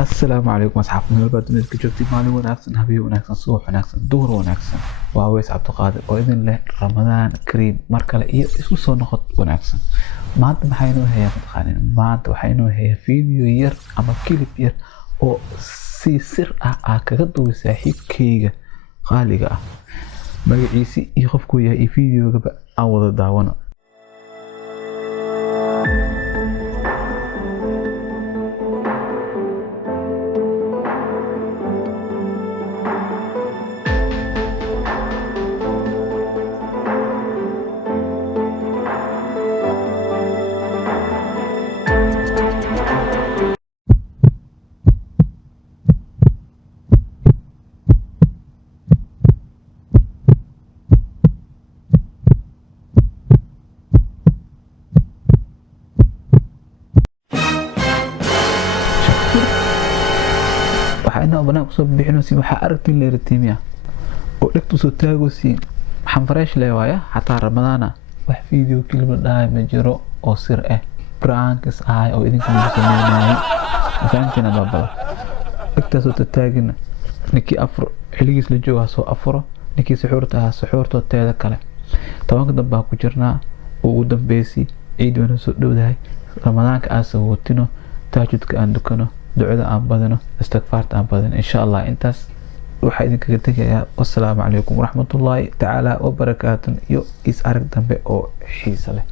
السلام عليكم أصحاب البلد من الكجوتي مالي وناكسن هبي وناكسن صوح وناكسن دور وناكسن وعويس عبد القادر وإذن له رمضان كريم مركلة إيه اسمه صو نخط وناكسن ما أنت محينو هي متخانين ما أنت محينو هي فيديو ير أما كليب ير أو سي سر كقد وساحب كيجا خالقة magaciisi iyo qofku yahay fiidiyowga aan wada daawano. waxayna banaanku soo bixino si waxa aragtin la ratiimiya oo dhagtu soo taago si waxaan fresh leeyahay hatta ramadaana wax video kilib dhaay ma jiro oo sir ah pranks ay oo idinku sameeyay faantina babal dhagta soo taagina ninkii afro xiligiis la jooga soo afro ninkii suxuurta teeda kale tobanka dambaa ku jirnaa ugu dambeysii ciid wana soo dhowdahay ramadaanka aan soo watino taajudka aan dukano ducada aan badano istighfaarta aan badano insha Allah intaas waxa idinkaga tagayaa wassalaamu calaykum waraxmatullaahi tacaala wa barakaatuh iyo is arag dambe oo xiiso leh.